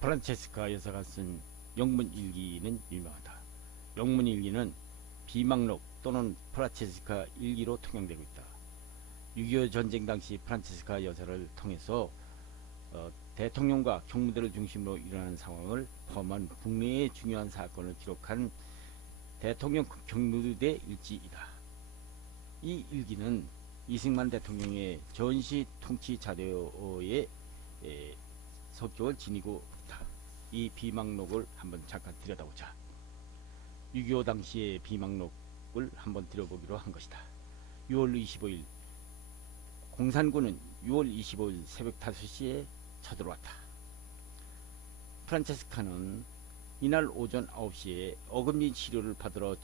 프란체스카 여사가 쓴 영문 일기는 유명하다. 영문 일기는 비망록 또는 프란체스카 일기로 통용되고 있다. 6.25 전쟁 당시 프란체스카 여사를 통해서 대통령과 경무대를 중심으로 일어나는 상황을 포함한 국내의 중요한 사건을 기록한 대통령 경무대 일지이다. 이 일기는 이승만 대통령의 전시 통치 자료의 성격을 지니고 있다. 이 비망록을 한번 잠깐 들여다보자. 6.25 당시의 비망록을 한번 들여보기로 한 것이다. 6월 25일 공산군은 6월 25일 새벽 5시에 쳐들어왔다. 프란체스카는 이날 오전 9시에 어금니 치료를 받으러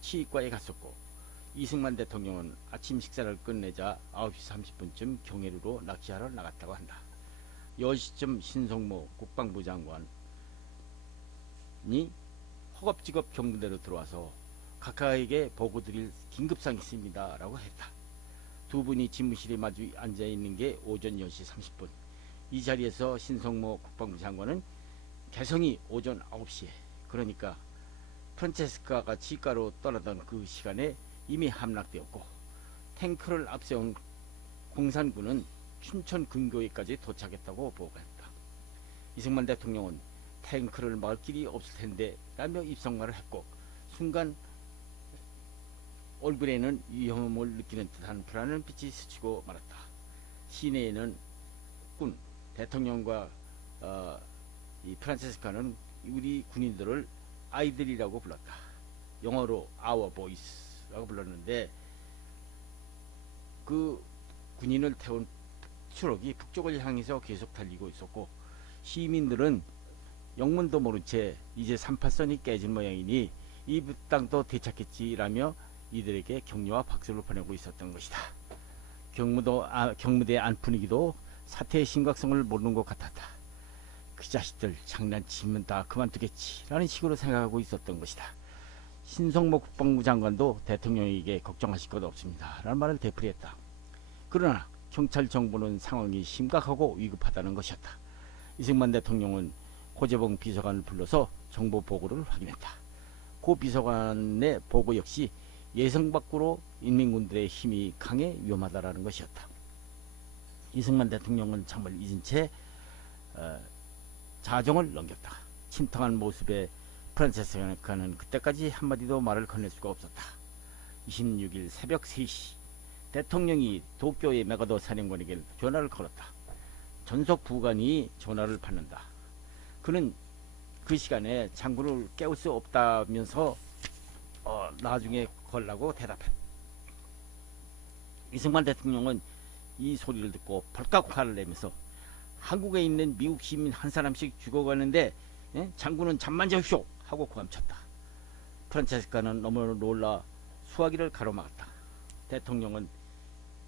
치과에 갔었고, 이승만 대통령은 아침 식사를 끝내자 9시 30분쯤 경회루로 낚시하러 나갔다고 한다. 10시쯤 신성모 국방부 장관이 허겁지겁 경무대로 들어와서 각하에게 보고드릴 긴급사항이 있습니다 라고 했다. 두 분이 집무실에 마주 앉아있는 게 오전 10시 30분. 이 자리에서 신성모 국방부 장관은 개성이 오전 9시에, 그러니까 프란체스카가 치과로 떠나던 그 시간에 이미 함락되었고, 탱크를 앞세운 공산군은 춘천 근교에까지 도착했다고 보고했다. 이승만 대통령은 탱크를 막을 길이 없을 텐데 라며 입성말을 했고, 순간 얼굴에는 위험을 느끼는 듯한 불안한 빛이 스치고 말았다. 시내에는 군 대통령과 이 프란체스카는 우리 군인들을 아이들이라고 불렀다. 영어로 our boys라고 불렀는데, 그 군인을 태운 트럭이 북쪽을 향해서 계속 달리고 있었고, 시민들은 영문도 모른 채 이제 38선이 깨진 모양이니 이 땅도 되찾겠지라며 이들에게 격려와 박수를 보내고 있었던 것이다. 경무대 안 분위기도 사태의 심각성을 모르는 것 같았다. 그 자식들 장난치면 다 그만두겠지 라는 식으로 생각하고 있었던 것이다. 신성모 국방부 장관도 대통령에게 걱정하실 것 없습니다 라는 말을 되풀이했다. 그러나 경찰 정보는 상황이 심각하고 위급하다는 것이었다. 이승만 대통령은 고재봉 비서관을 불러서 정보 보고를 확인했다. 고 비서관의 보고 역시 예상 밖으로 인민군들의 힘이 강해 위험하다라는 것이었다. 이승만 대통령은 참을 잊은 채 자정을 넘겼다. 침통한 모습에 프란체스카는 그때까지 한마디도 말을 건넬 수가 없었다. 26일 새벽 3시 대통령이 도쿄의 메가더 사령관에게 전화를 걸었다. 전속 부관이 전화를 받는다. 그는 그 시간에 장군을 깨울 수 없다면서 나중에 걸라고 대답했다. 이승만 대통령은 이 소리를 듣고 벌컥 화를 내면서 한국에 있는 미국 시민 한 사람씩 죽어가는데 장군은 잠만 자십시오 하고 고함쳤다. 프란체스카는 너무 놀라 수화기를 가로막았다. 대통령은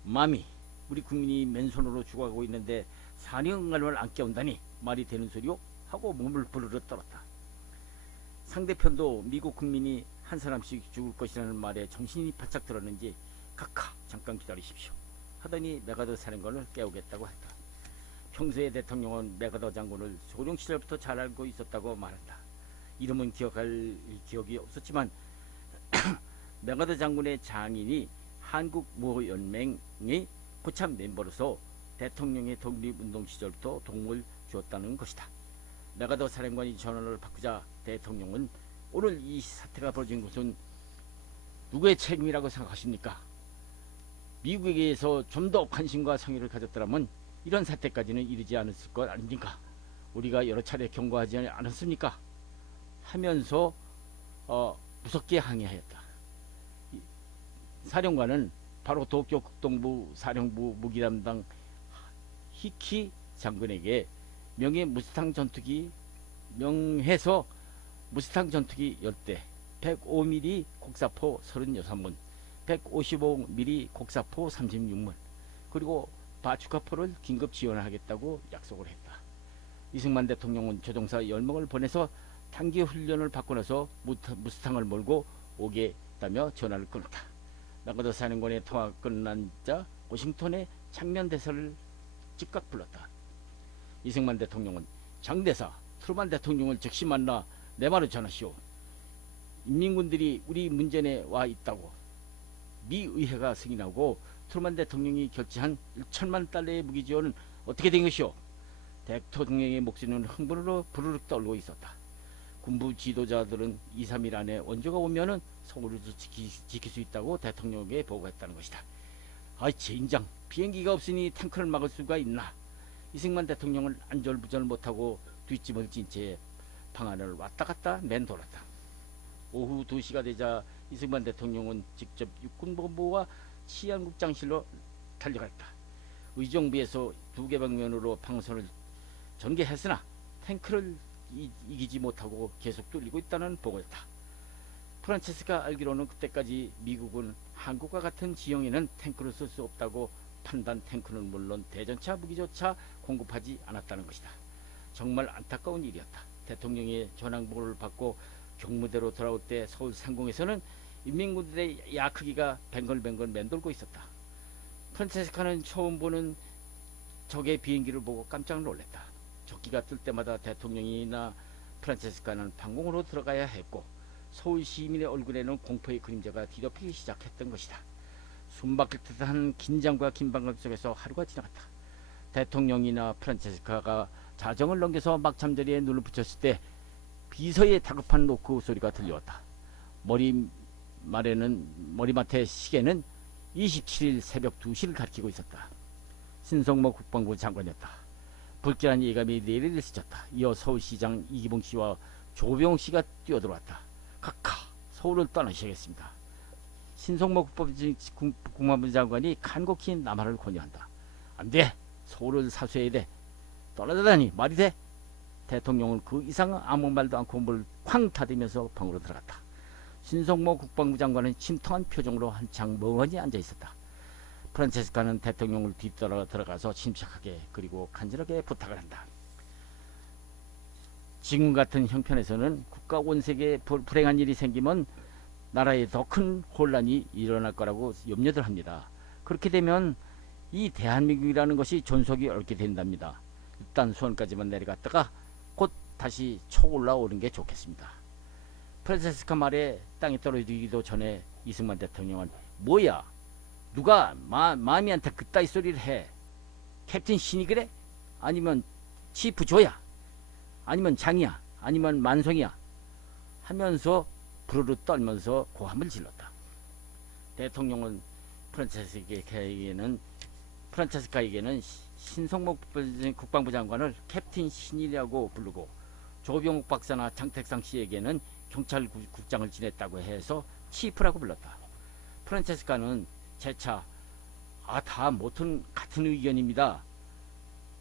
마미, 우리 국민이 맨손으로 죽어가고 있는데 사령관을 안 깨운다니 말이 되는 소리요? 하고 몸을 부르르 떨었다. 상대편도 미국 국민이 한 사람씩 죽을 것이라는 말에 정신이 바짝 들었는지 각하 잠깐 기다리십시오 하더니 메가더 사령관을 깨우겠다고 했다. 평소에 대통령은 메가더 장군을 소령 시절부터 잘 알고 있었다고 말한다. 이름은 기억할 기억이 없었지만 메가더 장군의 장인이 한국무호연맹의 고참 멤버로서 대통령의 독립운동 시절부터 도움을 주었다는 것이다. 메가더 사령관이 전화를 바꾸자 대통령은 오늘 이 사태가 벌어진 것은 누구의 책임이라고 생각하십니까? 미국에게서 좀 더 관심과 성의를 가졌더라면 이런 사태까지는 이르지 않았을 것 아닙니까? 우리가 여러 차례 경고하지 않았습니까? 하면서 무섭게 항의하였다. 사령관은 바로 도쿄 국동부 사령부 무기담당 히키 장군에게 명해서 무스탕 전투기 10대, 105mm 곡사포 36문, 155mm 곡사포 36문, 그리고 바추카포를 긴급 지원하겠다고 약속을 했다. 이승만 대통령은 조종사 10명을 보내서 단기 훈련을 받고 나서 무스탕을 몰고 오겠다며 전화를 끊었다. 메가더 사령관의 통화가 끝난자 워싱턴의 장면 대사를 즉각 불렀다. 이승만 대통령은 장대사 트루만 대통령을 즉시 만나 내 말을 전하시오. 인민군들이 우리 문전에 와 있다고. 미 의회가 승인하고 트루만 대통령이 결제한 1천만 달러의 무기 지원은 어떻게 된 것이오? 대통령의 목소리는 흥분으로 부르륵 떨고 있었다. 군부 지도자들은 2, 3일 안에 원조가 오면은 서울을 지킬 수 있다고 대통령에게 보고했다는 것이다. 아이 젠장, 비행기가 없으니 탱크를 막을 수가 있나? 이승만 대통령은 안절부절 못하고 뒷짐을 진 채 방안을 왔다 갔다 맴돌았다. 오후 2시가 되자 이승만 대통령은 직접 육군본부와 치안국장실로 달려갔다. 의정부에서 2개 방면으로 방선을 전개했으나 탱크를 이기지 못하고 계속 뚫리고 있다는 보고였다. 프란체스가 알기로는 그때까지 미국은 한국과 같은 지형에는 탱크를 쓸 수 없다고 판단, 탱크는 물론 대전차 무기조차 공급하지 않았다는 것이다. 정말 안타까운 일이었다. 대통령의 전황보고를 받고 경무대로 돌아올 때 서울 상공에서는 인민군들의 야크기가 뱅글뱅글 맴돌고 있었다. 프란체스카는 처음 보는 적의 비행기를 보고 깜짝 놀랐다. 적기가 뜰 때마다 대통령이나 프란체스카는 방공으로 들어가야 했고 서울 시민의 얼굴에는 공포의 그림자가 뒤덮이기 시작했던 것이다. 숨막힐 듯한 긴장과 긴박감 속에서 하루가 지나갔다. 대통령이나 프란체스카가 자정을 넘겨서 막잠자리에 눈을 붙였을 때 비서의 다급한 노크 소리가 들려왔다. 머리맡의 시계는 27일 새벽 2시를 가리키고 있었다. 신성모 국방부 장관이었다. 불길한 예감이 내리를 스쳤다. 이어 서울시장 이기봉 씨와 조병옥 씨가 뛰어들어왔다. 각하, 서울을 떠나셔야겠습니다. 신성모 국방부 장관이 간곡히 남한을 권유한다. 안 돼. 서울을 사수해야 돼. 떠나다니 말이 돼? 대통령은 그 이상 아무 말도 않고 문을 쾅 닫으면서 방으로 들어갔다. 신성모 국방부 장관은 침통한 표정으로 한창 멍하니 앉아 있었다. 프란체스카는 대통령을 뒤따라 들어가서 침착하게 그리고 간절하게 부탁을 한다. 지금 같은 형편에서는 국가 원색에 불행한 일이 생기면 나라에 더 큰 혼란이 일어날 거라고 염려들 합니다. 그렇게 되면 이 대한민국이라는 것이 존속이 얽게 된답니다. 일단 수원까지만 내려갔다가 곧 다시 쳐 올라오는 게 좋겠습니다. 프란체스카 말에 땅에 떨어지기도 전에 이승만 대통령은 뭐야? 누가 마미한테 그따위 소리를 해? 캡틴 신이 그래? 아니면 치프 조야? 아니면 장이야? 아니면 만성이야? 하면서 부르르 떨면서 고함을 질렀다. 대통령은 프란체스카에게는 신성모 국방부 장관을 캡틴 신이라고 부르고 조병옥 박사나 장택상 씨에게는 경찰국장을 지냈다고 해서 치프라고 불렀다. 프란체스카는 재차 다 모든 같은 의견입니다.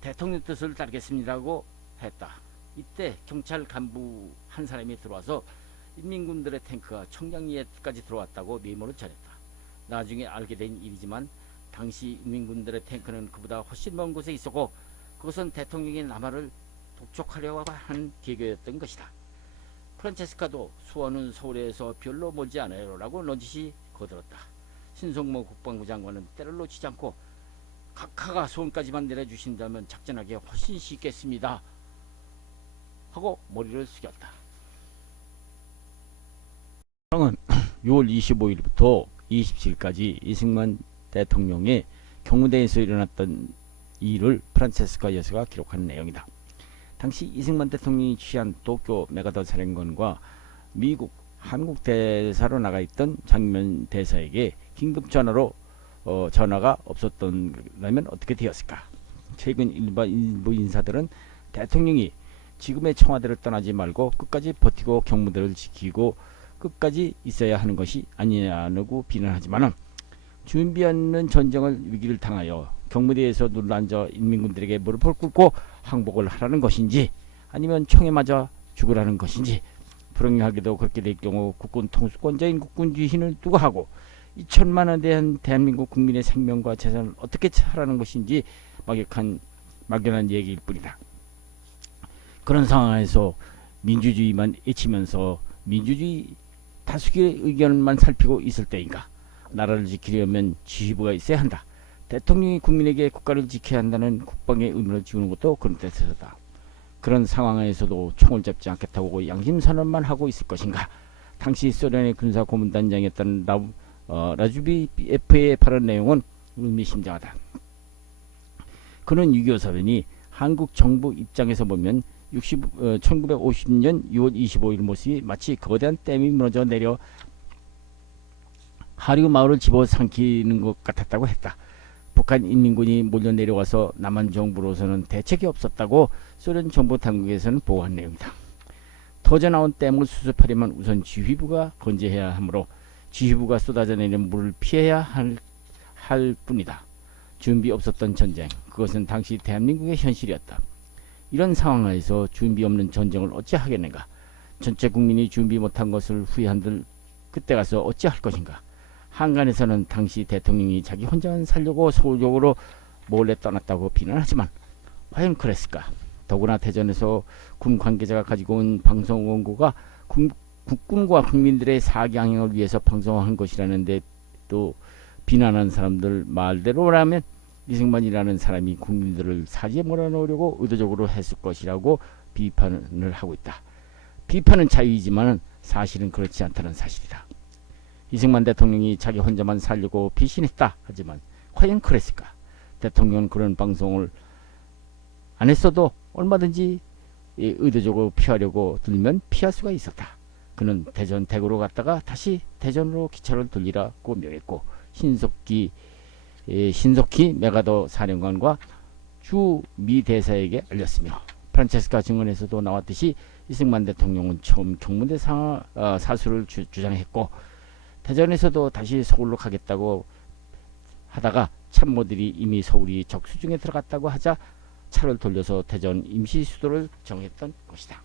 대통령 뜻을 따르겠습니다고 했다. 이때 경찰 간부 한 사람이 들어와서 인민군들의 탱크가 청량리에까지 들어왔다고 메모를 전했다. 나중에 알게 된 일이지만 당시 인민군들의 탱크는 그보다 훨씬 먼 곳에 있었고 그것은 대통령의 남하를 독촉하려고 한 계획이었던 것이다. 프란체스카도 수원은 서울에서 별로 멀지 않아요 라고 넌지시 거들었다. 신성모 국방부 장관은 때를 놓치지 않고 각하가 수원까지만 내려주신다면 작전하기 훨씬 쉽겠습니다 하고 머리를 숙였다. 은 6월 25일부터 27일까지 이승만 대통령의 경무대에서 일어났던 일을 프란체스카 여사가 기록한 내용이다. 당시 이승만 대통령이 취한 도쿄 메가더 사령관과 미국 한국 대사로 나가 있던 장면 대사에게 긴급 전화로 전화가 없었던라면 어떻게 되었을까? 최근 일부 인사들은 대통령이 지금의 청와대를 떠나지 말고 끝까지 버티고 경무대를 지키고 끝까지 있어야 하는 것이 아니냐고 비난하지만 준비 없는 전쟁을 위기를 당하여 경무대에서 눌러앉아 인민군들에게 무릎을 꿇고 항복을 하라는 것인지 아니면 총에 맞아 죽으라는 것인지 불행하게도 그렇게 될 경우 국군 통수권자인 국군주의인을 누가 하고 2천만에 대한 대한민국 국민의 생명과 재산을 어떻게 하라는 것인지 막연한 얘기일 뿐이다. 그런 상황에서 민주주의만 외치면서 민주주의 다수의 의견만 살피고 있을 때인가? 나라를 지키려면 지휘부가 있어야 한다. 대통령이 국민에게 국가를 지켜야 한다는 국방의 의무를 지우는 것도 그런 뜻에서다. 그런 상황에서도 총을 잡지 않겠다고 양심선언만 하고 있을 것인가? 당시 소련의 군사 고문단장이었던 라주비에프의 발언 내용은 의미심장하다. 그는 6.25 사변이 한국 정부 입장에서 보면 1950년 6월 25일 모습이 마치 거대한 댐이 무너져 내려 하류 마을을 집어삼키는 것 같았다고 했다. 북한 인민군이 몰려 내려와서 남한 정부로서는 대책이 없었다고 소련 정부 당국에서는 보고한 내용이다. 터져 나온 댐을 수습하려면 우선 지휘부가 건재해야 하므로 지휘부가 쏟아져 내리는 물을 피해야 할 뿐이다. 준비 없었던 전쟁, 그것은 당시 대한민국의 현실이었다. 이런 상황에서 준비 없는 전쟁을 어찌 하겠는가? 전체 국민이 준비 못한 것을 후회한들 그때 가서 어찌 할 것인가? 한간에서는 당시 대통령이 자기 혼자만 살려고 소극적으로 몰래 떠났다고 비난하지만 과연 그랬을까? 더구나 대전에서 군 관계자가 가지고 온 방송 원고가 국군과 국민들의 사기양행을 위해서 방송한 것이라는데 또 비난하는 사람들 말대로라면 이승만이라는 사람이 국민들을 사지에 몰아넣으려고 의도적으로 했을 것이라고 비판을 하고 있다. 비판은 자유이지만 사실은 그렇지 않다는 사실이다. 이승만 대통령이 자기 혼자만 살려고 비신했다 하지만 과연 그랬을까? 대통령은 그런 방송을 안 했어도 얼마든지 의도적으로 피하려고 들면 피할 수가 있었다. 그는 대전 대구로 갔다가 다시 대전으로 기차를 돌리라고 명했고 신속히 메가더 사령관과 주 미 대사에게 알렸으며 프란체스카 증언에서도 나왔듯이 이승만 대통령은 처음 경무대 사수를 주장했고 대전에서도 다시 서울로 가겠다고 하다가 참모들이 이미 서울이 적수중에 들어갔다고 하자 차를 돌려서 대전 임시 수도를 정했던 것이다.